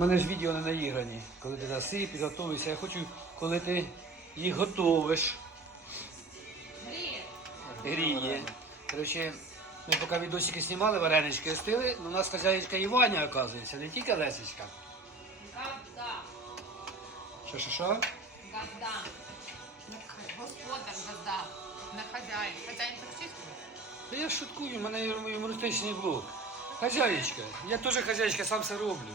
У мене ж відео не наіграні, коли ти засипиш, готуєшся. Я хочу, коли ти їх готовиш, гріє. Коротше, ми поки відосики знімали, варенички стили, у нас хазяїчка і Ваня, оказується, не тільки Лесечка. Газда. Що, що, що? Газда. Господар газда. Не хазяїн. Хазяїн? Та я шуткую, в мене юмористичний блог. Хазяїчка. Я теж хазяїчка, сам все роблю.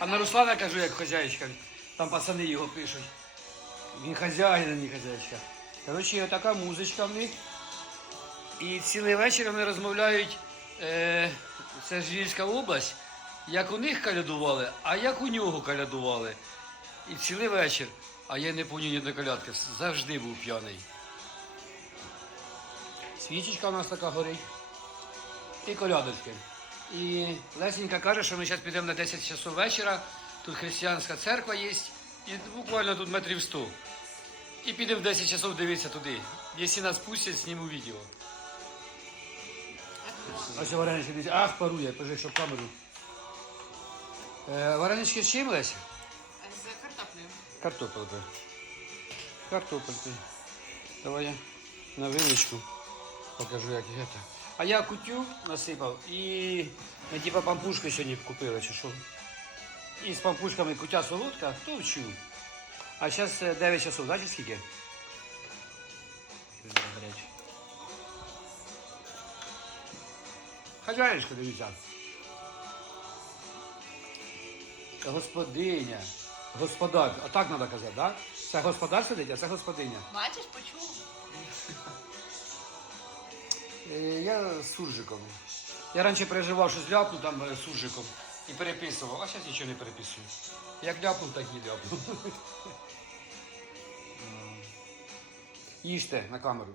А на Руслана кажу, як хазяїчка. Там пацани його пишуть. Він хазяїн, а не хазяїчка. Коротше, така музичка в них. І цілий вечір вони розмовляють, е, це ж Львівська область, як у них калядували, а як у нього калядували. І цілий вечір. А я не помню ні до колядки, завжди був п'яний. Свічечка у нас така горить. І колядочки. І Лесенька каже, що ми зараз підемо на 10 часов вечора. Тут християнська церква є, і буквально тут метрів 100. І підемо в 10 часов дивитися туди. Якщо нас пустять, зніму відео. А що варенички дивіться? Ах, парує, пожи, щоб камеру. Е, варенички з чим, Леся? З картоплею. Картопелкою. Картопелькою. Давай я на вилочку покажу, як це. А я кутю насипав і ми типа пампушки сьогодні купили, чи що. І з пампушками кутя солодка, хто вчив. А зараз 9 часов, знаєте скільки? Хазяїшка, дивіться. Господиня. Господар. А так треба казати, так? Да? Це господар сидить, а це господиня. Бачиш, почув? Е, Я з суржиком. Я раніше переживав, що зляпну там е, суржиком і переписував, а зараз нічого не переписую. Як ляпнув, так і ляпнув. Їжте на камеру.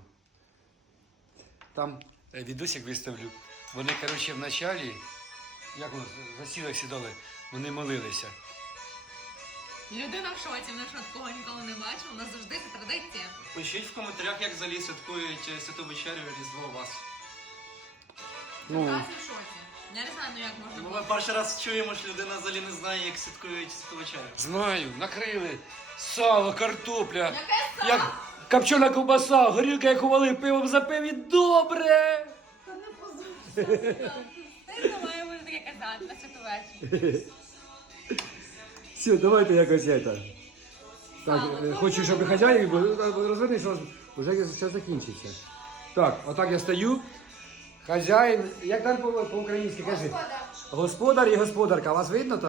Там е, відосик виставлю. Вони, коротше, в началі, як воно, за сілок сідали, вони молилися. Людина в шоці, вона що такого ніколи не бачила, у нас завжди це традиція. Пишіть в коментарях, як взагалі святкують святу вечерю Різдво у вас. Ну, Нас в шоці. Я не знаю, ну як можна Ну, ми перший раз чуємо, що людина взагалі не знає, як святкують святу вечерю. знаю, накрили сало, картопля. Яке сало? Як копчена ковбаса, горілка, як ували, пивом запив і добре. Та не позорся. Ти не має бути таке казати на святу. Все, давайте якось это. Так, Сало, е, хочу, щоб хазяїн був. Розвернись, що вже все закінчиться. Так, отак я стою. Хазяїн, як там по- по-українськи кажи? Господар. Господар і господарка, вас видно там?